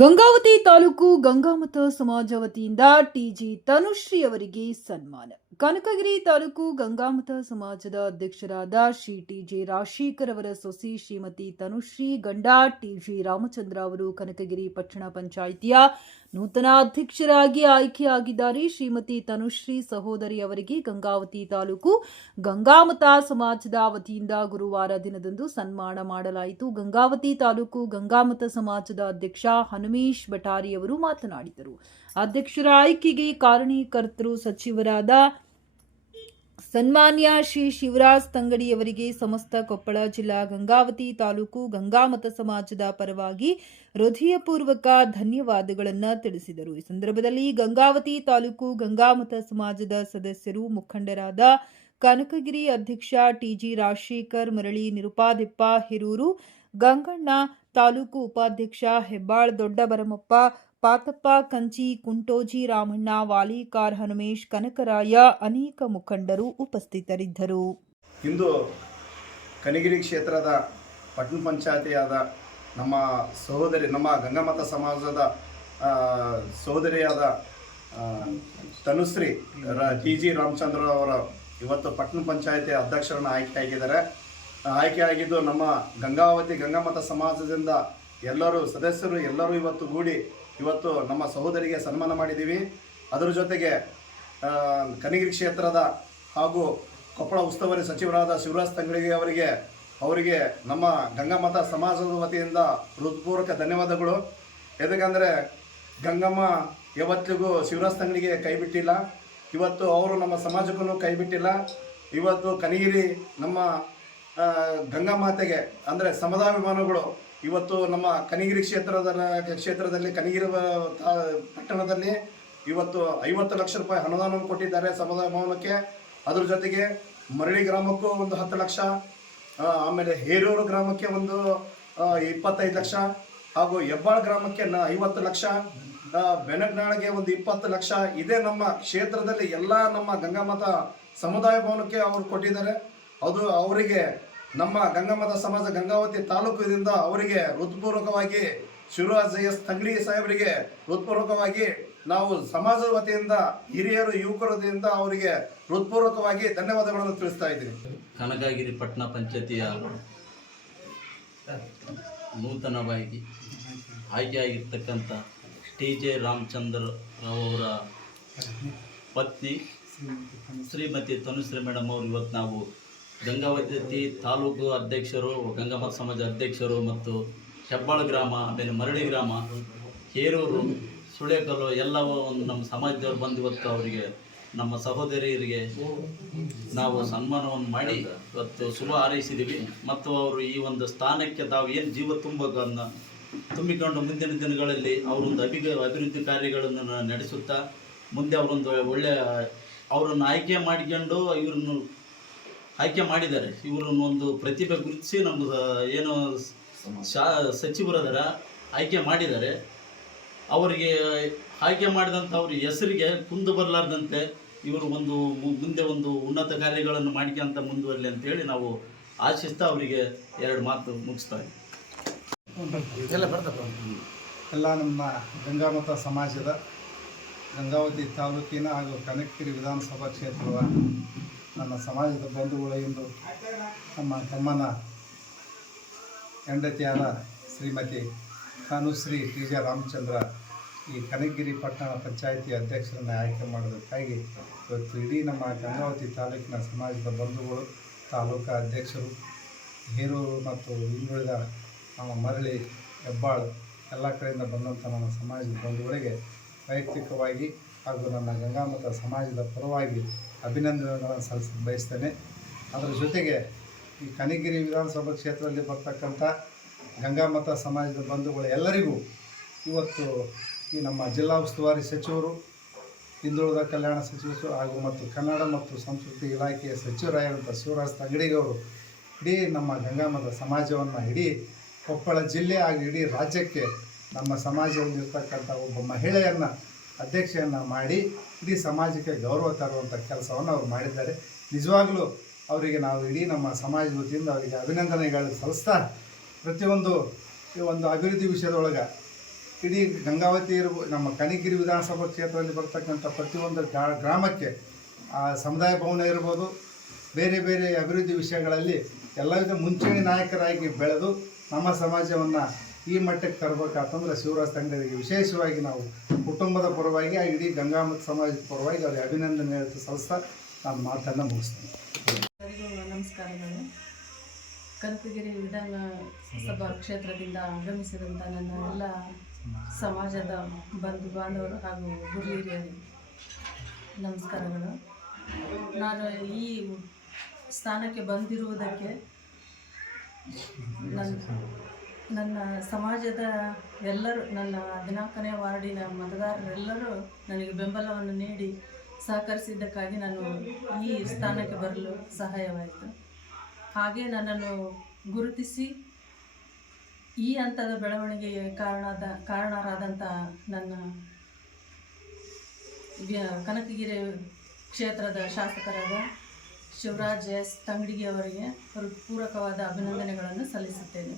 ಗಂಗಾವತಿ ತಾಲೂಕು ಗಂಗಾಮತ ಸಮಾಜ ವತಿಯಿಂದ ಟಿಜಿ ತನುಶ್ರೀ ಅವರಿಗೆ ಸನ್ಮಾನ. ಕನಕಗಿರಿ ತಾಲೂಕು ಗಂಗಾಮತ ಸಮಾಜದ ಅಧ್ಯಕ್ಷರಾದ ಶ್ರೀ ಟಿಜೆ ರಾಶೀಕರ್ ಅವರ ಸೊಸಿ ಶ್ರೀಮತಿ ತನುಶ್ರೀ ಗಂಡ ಟಿಜಿ ರಾಮಚಂದ್ರ ಅವರು ಕನಕಗಿರಿ ಪಟ್ಟಣ ಪಂಚಾಯಿತಿಯ ನೂತನ ಅಧ್ಯಕ್ಷರಾಗಿ ಆಯ್ಕೆಯಾಗಿದ್ದಾರೆ. ಶ್ರೀಮತಿ ತನುಶ್ರೀ ಸಹೋದರಿ ಅವರಿಗೆ ಗಂಗಾವತಿ ತಾಲೂಕು ಗಂಗಾಮತ ಸಮಾಜದ ವತಿಯಿಂದ ಗುರುವಾರ ದಿನದಂದು ಸನ್ಮಾನ ಮಾಡಲಾಯಿತು. ಗಂಗಾವತಿ ತಾಲೂಕು ಗಂಗಾಮತ ಸಮಾಜದ ಅಧ್ಯಕ್ಷ ಹನುಮೇಶ್ ಬಟಾರಿ ಅವರು ಮಾತನಾಡಿದರು. ಅಧ್ಯಕ್ಷರ ಆಯ್ಕೆಗೆ ಕಾರಣೀಕರ್ತರು ಸಚಿವರಾದ ಸನ್ಮಾನ್ಯ ಶ್ರೀ ಶಿವರಾಜ್ ತಂಗಡಿಯವರಿಗೆ ಸಮಸ್ತ ಕೊಪ್ಪಳ ಜಿಲ್ಲಾ ಗಂಗಾವತಿ ತಾಲೂಕು ಗಂಗಾಮತ ಸಮಾಜದ ಪರವಾಗಿ ಹೃದಯಪೂರ್ವಕ ಧನ್ಯವಾದಗಳನ್ನು ತಿಳಿಸಿದರು. ಈ ಸಂದರ್ಭದಲ್ಲಿ ಗಂಗಾವತಿ ತಾಲೂಕು ಗಂಗಾಮತ ಸಮಾಜದ ಸದಸ್ಯರು ಮುಖಂಡರಾದ ಕನಕಗಿರಿ ಅಧ್ಯಕ್ಷ ಟಿಜಿ ರಾಶೀಕರ್, ಮರಳಿ ನಿರುಪಾದಿಪ್ಪ ಹಿರೂರು, ಗಂಗಣ್ಣ, ತಾಲೂಕು ಉಪಾಧ್ಯಕ್ಷ ಹೆಬ್ಬಾಳ್ ದೊಡ್ಡಬರಮಪ್ಪ, ಪಾತಪ್ಪ ಕಂಚಿ, ಕುಂಟೋಜಿ ರಾಮಣ್ಣ, ವಾಲಿಕಾರ್, ಹನುಮೇಶ್, ಕನಕರಾಯ, ಅನೇಕ ಮುಖಂಡರು ಉಪಸ್ಥಿತರಿದ್ದರು. ಇಂದು ಕನಗಿರಿ ಕ್ಷೇತ್ರದ ಪಟ್ಟಣ ಪಂಚಾಯತಿಯಾದ ನಮ್ಮ ಸಹೋದರಿ, ನಮ್ಮ ಗಂಗಾಮತ ಸಮಾಜದ ಸಹೋದರಿಯಾದ ತನುಶ್ರೀ ಟಿಜಿ ರಾಮಚಂದ್ರ ಅವರ ಇವತ್ತು ಪಟ್ಟಣ ಪಂಚಾಯತಿ ಅಧ್ಯಕ್ಷರನ್ನು ಆಯ್ಕೆಯಾಗಿದ್ದು ನಮ್ಮ ಗಂಗಾಮತ ಸಮಾಜದಿಂದ ಎಲ್ಲರೂ ಸದಸ್ಯರು ಎಲ್ಲರೂ ಇವತ್ತು ಗೂಡಿ ಇವತ್ತು ನಮ್ಮ ಸಹೋದರಿಗೆ ಸನ್ಮಾನ ಮಾಡಿದ್ದೀವಿ. ಅದರ ಜೊತೆಗೆ ಕನಗಿರಿ ಕ್ಷೇತ್ರದ ಹಾಗೂ ಕೊಪ್ಪಳ ಉಸ್ತುವಾರಿ ಸಚಿವರಾದ ಶಿವರಾಜ್ ತಂಗಡಿ ಅವರಿಗೆ ನಮ್ಮ ಗಂಗಾಮತ ಸಮಾಜದ ವತಿಯಿಂದ ಹೃತ್ಪೂರ್ವಕ ಧನ್ಯವಾದಗಳು. ಯಾಕಂದರೆ ಗಂಗಮ್ಮ ಯಾವತ್ತಿಗೂ ಶಿವರಾಜ್ ತಂಗಡಿಗೆ ಕೈ ಬಿಟ್ಟಿಲ್ಲ, ಇವತ್ತು ಅವರು ನಮ್ಮ ಸಮಾಜಕ್ಕೂ ಕೈ ಬಿಟ್ಟಿಲ್ಲ. ಇವತ್ತು ಕನಗಿರಿ ನಮ್ಮ ಗಂಗಾಮಾತೆಗೆ ಅಂದರೆ ಸಮದಾಭಿಮಾನಗಳು ಇವತ್ತು ನಮ್ಮ ಕನಗಿರಿ ಕ್ಷೇತ್ರದಲ್ಲಿ ಕನಗಿರಿ ಪಟ್ಟಣದಲ್ಲಿ ಇವತ್ತು 50 ಲಕ್ಷ ರೂಪಾಯಿ ಅನುದಾನವನ್ನು ಕೊಟ್ಟಿದ್ದಾರೆ ಸಮದಾಭಿಮಾನಕ್ಕೆ. ಅದರ ಜೊತೆಗೆ ಮರಳಿ ಗ್ರಾಮಕ್ಕೂ ಒಂದು 10 ಲಕ್ಷ, ಆಮೇಲೆ ಹೇರೂರು ಗ್ರಾಮಕ್ಕೆ ಒಂದು 25 ಲಕ್ಷ, ಹಾಗೂ ಹೆಬ್ಬಾಳ್ ಗ್ರಾಮಕ್ಕೆ 50 ಲಕ್ಷ, ಬೆನಗನಾಳಿಗೆ ಒಂದು 20 ಲಕ್ಷ. ಇದೇ ನಮ್ಮ ಕ್ಷೇತ್ರದಲ್ಲಿ ಎಲ್ಲ ನಮ್ಮ ಗಂಗಾಮತ ಸಮುದಾಯ ಭವನಕ್ಕೆ ಅವರು ಕೊಟ್ಟಿದ್ದಾರೆ. ಅದು ಅವರಿಗೆ ನಮ್ಮ ಗಂಗಾಮತ ಸಮಾಜ ಗಂಗಾವತಿ ತಾಲೂಕಿನಿಂದ ಅವರಿಗೆ ಹೃತ್ಪೂರ್ವಕವಾಗಿ ಶಿವರಾಜ್ ತಂಗಡಿ ಸಾಹೇಬರಿಗೆ ಹೃತ್ಪೂರ್ವಕವಾಗಿ ನಾವು ಸಮಾಜದ ವತಿಯಿಂದ ಹಿರಿಯರು ಯುವಕರ ವತಿಯಿಂದ ಅವರಿಗೆ ಹೃತ್ಪೂರ್ವಕವಾಗಿ ಧನ್ಯವಾದಗಳನ್ನು ತಿಳಿಸ್ತಾ ಇದ್ದೀನಿ. ಕನಕಗಿರಿ ಪಟ್ಟಣ ಪಂಚಾಯತಿಯ ನೂತನವಾಗಿ ಆಯ್ಕೆಯಾಗಿರ್ತಕ್ಕಂಥ ಟಿಜೆ ರಾಮಚಂದ್ರ ಅವರ ಪತ್ನಿ ಶ್ರೀಮತಿ ತನುಶ್ರೀ ಮೇಡಮ್ ಅವರು ಇವತ್ತು ನಾವು ಗಂಗಾವತಿ ತಾಲೂಕು ಅಧ್ಯಕ್ಷರು, ಗಂಗಾಮತ ಸಮಾಜ ಅಧ್ಯಕ್ಷರು ಮತ್ತು ಹೆಬ್ಬಾಳ ಗ್ರಾಮ, ಆಮೇಲೆ ಮರಳಿ ಗ್ರಾಮ, ಹೇರೂರು, ಸುಳೇಕಲ್ಲು ಎಲ್ಲವೂ ಒಂದು ನಮ್ಮ ಸಮಾಜದವ್ರು ಬಂದು ಇವತ್ತು ಅವರಿಗೆ ನಮ್ಮ ಸಹೋದರಿಯರಿಗೆ ನಾವು ಸನ್ಮಾನವನ್ನು ಮಾಡಿ ಇವತ್ತು ಶುಭ ಹಾರೈಸಿದ್ದೀವಿ. ಮತ್ತು ಅವರು ಈ ಒಂದು ಸ್ಥಾನಕ್ಕೆ ತಾವು ಏನು ಜೀವ ತುಂಬಿಕೊಂಡು ಮುಂದಿನ ದಿನಗಳಲ್ಲಿ ಅವರೊಂದು ಅಭಿವೃದ್ಧಿ ಕಾರ್ಯಗಳನ್ನು ನಡೆಸುತ್ತಾ ಮುಂದೆ ಅವರೊಂದು ಒಳ್ಳೆಯ ಅವರನ್ನು ಆಯ್ಕೆ ಮಾಡಿಕೊಂಡು ಇವ್ರನ್ನು ಆಯ್ಕೆ ಮಾಡಿದ್ದಾರೆ. ಇವ್ರನ್ನ ಒಂದು ಪ್ರತಿಭೆ ಗುರುತಿಸಿ ನಮ್ಮ ಏನು ಸಚಿವರದರ ಆಯ್ಕೆ ಮಾಡಿದ್ದಾರೆ. ಅವರಿಗೆ ಆಯ್ಕೆ ಮಾಡಿದಂಥ ಅವ್ರ ಹೆಸರಿಗೆ ಕುಂದು ಬರಲಾರ್ದಂತೆ ಇವರು ಮುಂದೆ ಒಂದು ಉನ್ನತ ಕಾರ್ಯಗಳನ್ನು ಮಾಡ್ಕೊಂತ ಮುಂದುವರಲಿ ಅಂತೇಳಿ ನಾವು ಆಶಿಸ್ತಾ ಅವರಿಗೆ 2 ಮಾತು ಮುಗಿಸ್ತಾ ಇದ್ದೀವಿ. ಎಲ್ಲ ನಮ್ಮ ಗಂಗಾಮತ ಸಮಾಜದ ಗಂಗಾವತಿ ತಾಲೂಕಿನ ಹಾಗೂ ಕನಕಗಿರಿ ವಿಧಾನಸಭಾ ಕ್ಷೇತ್ರದ ನನ್ನ ಸಮಾಜದ ಬಂಧುಗಳು ಇಂದು ನಮ್ಮ ತಮ್ಮನ ಹೆಂಡತಿಯಾದ ಶ್ರೀಮತಿ ತನುಶ್ರೀ ಟಿಜೆ ರಾಮಚಂದ್ರ ಈ ಕನಕಗಿರಿ ಪಟ್ಟಣ ಪಂಚಾಯಿತಿ ಅಧ್ಯಕ್ಷರನ್ನು ಆಯ್ಕೆ ಮಾಡೋದಕ್ಕಾಗಿ ಇವತ್ತು ಇಡೀ ನಮ್ಮ ಗಂಗಾವತಿ ತಾಲೂಕಿನ ಸಮಾಜದ ಬಂಧುಗಳು, ತಾಲೂಕಾ ಅಧ್ಯಕ್ಷರು, ಹೇರೂರು ಮತ್ತು ಹಿಂದುಳಿದ ನಮ್ಮ ಮರಳಿ, ಹೆಬ್ಬಾಳ್ ಎಲ್ಲ ಕಡೆಯಿಂದ ಬಂದಂಥ ನಮ್ಮ ಸಮಾಜದ ಬಂಧುಗಳಿಗೆ ವೈಯಕ್ತಿಕವಾಗಿ ಹಾಗೂ ನನ್ನ ಗಂಗಾಮತ ಸಮಾಜದ ಪರವಾಗಿ ಅಭಿನಂದನೆಗಳನ್ನು ಸಲ್ಲಿಸ ಬಯಸ್ತೇನೆ. ಅದರ ಜೊತೆಗೆ ಈ ಕನಕಗಿರಿ ವಿಧಾನಸಭಾ ಕ್ಷೇತ್ರದಲ್ಲಿ ಬರ್ತಕ್ಕಂಥ ಗಂಗಾಮತ ಸಮಾಜದ ಬಂಧುಗಳು ಎಲ್ಲರಿಗೂ ಇವತ್ತು ಈ ನಮ್ಮ ಜಿಲ್ಲಾ ಉಸ್ತುವಾರಿ ಸಚಿವರು, ಹಿಂದುಳಿದ ಕಲ್ಯಾಣ ಸಚಿವರು ಹಾಗೂ ಮತ್ತು ಕನ್ನಡ ಮತ್ತು ಸಂಸ್ಕೃತಿ ಇಲಾಖೆಯ ಸಚಿವರಾಗಿರುವಂಥ ಶಿವರಾಜ್ ತಂಗಡಿಗವರು ಇಡೀ ನಮ್ಮ ಗಂಗಾಮತ ಸಮಾಜವನ್ನು ಇಡೀ ಕೊಪ್ಪಳ ಜಿಲ್ಲೆ ಹಾಗೂ ಇಡೀ ರಾಜ್ಯಕ್ಕೆ ನಮ್ಮ ಸಮಾಜದಲ್ಲಿರ್ತಕ್ಕಂಥ ಒಬ್ಬ ಮಹಿಳೆಯನ್ನು ಅಧ್ಯಕ್ಷೆಯನ್ನು ಮಾಡಿ ಇಡೀ ಸಮಾಜಕ್ಕೆ ಗೌರವ ತರುವಂಥ ಕೆಲಸವನ್ನು ಅವರು ಮಾಡಿದ್ದಾರೆ. ನಿಜವಾಗಲೂ ಅವರಿಗೆ ನಾವು ಇಡೀ ನಮ್ಮ ಸಮಾಜದ ವತಿಯಿಂದ ಅವರಿಗೆ ಅಭಿನಂದನೆಗಳು ಸಲ್ಲಿಸ್ತಾ, ಪ್ರತಿಯೊಂದು ಈ ಒಂದು ಅಭಿವೃದ್ಧಿ ವಿಷಯದೊಳಗೆ ಇಡೀ ಗಂಗಾವತಿ ಇರ್ಬೋದು, ನಮ್ಮ ಕನಕಗಿರಿ ವಿಧಾನಸಭಾ ಕ್ಷೇತ್ರದಲ್ಲಿ ಬರ್ತಕ್ಕಂಥ ಪ್ರತಿಯೊಂದು ಗ್ರಾಮಕ್ಕೆ ಆ ಸಮುದಾಯ ಭವನ ಇರ್ಬೋದು, ಬೇರೆ ಬೇರೆ ಅಭಿವೃದ್ಧಿ ವಿಷಯಗಳಲ್ಲಿ ಎಲ್ಲರಿಗೂ ಮುಂಚೂಣಿ ನಾಯಕರಾಗಿ ಬೆಳೆದು ನಮ್ಮ ಸಮಾಜವನ್ನು ಈ ಮಟ್ಟಕ್ಕೆ ತರಬೇಕಾತಂದ್ರೆ ಶಿವರಾಜ್ ತಂಗಡಿಗೆ ವಿಶೇಷವಾಗಿ ನಾವು ಕುಟುಂಬದ ಪರವಾಗಿ ಇಡೀ ಗಂಗಾಮತ ಸಮಾಜದ ಪರವಾಗಿ ಅವರಿಗೆ ಅಭಿನಂದನೆ ಸಲ್ಲಿಸ್ತಾ ನಾನು ಮಾತನ್ನು ಮುಗಿಸ್ತೇನೆ. ಎಲ್ಲರಿಗೂ ನಮಸ್ಕಾರಗಳು. ಕನಕಗಿರಿ ವಿಧಾನಸಭಾ ಕ್ಷೇತ್ರದಿಂದ ಆಗಮಿಸಿದಂಥ ನನ್ನ ಎಲ್ಲ ಸಮಾಜದ ಬಂಧು ಬಾಂಧವರು ಹಾಗೂ ಗುರುಹಿರಿಯರಿಗೆ ನಮಸ್ಕಾರಗಳು. ನಾನು ಈ ಸ್ಥಾನಕ್ಕೆ ಬಂದಿರುವುದಕ್ಕೆ ನನ್ನ ಸಮಾಜದ ಎಲ್ಲರೂ, ನನ್ನ 14ನೇ ವಾರ್ಡಿನ ಮತದಾರರೆಲ್ಲರೂ ನನಗೆ ಬೆಂಬಲವನ್ನು ನೀಡಿ ಸಹಕರಿಸಿದ್ದಕ್ಕಾಗಿ ನಾನು ಈ ಸ್ಥಾನಕ್ಕೆ ಬರಲು ಸಹಾಯವಾಯಿತು. ಹಾಗೆ ನನ್ನನ್ನು ಗುರುತಿಸಿ ಈ ಹಂತದ ಬೆಳವಣಿಗೆಗೆ ಕಾರಣರಾದಂಥ ನನ್ನ ಕನಕಗಿರಿ ಕ್ಷೇತ್ರದ ಶಾಸಕರಾದ ಶಿವರಾಜ್ ಎಸ್ ತಂಗಡಿಗೆ ಅವರಿಗೆ ಪೂರಕವಾದ ಅಭಿನಂದನೆಗಳನ್ನು ಸಲ್ಲಿಸುತ್ತೇನೆ.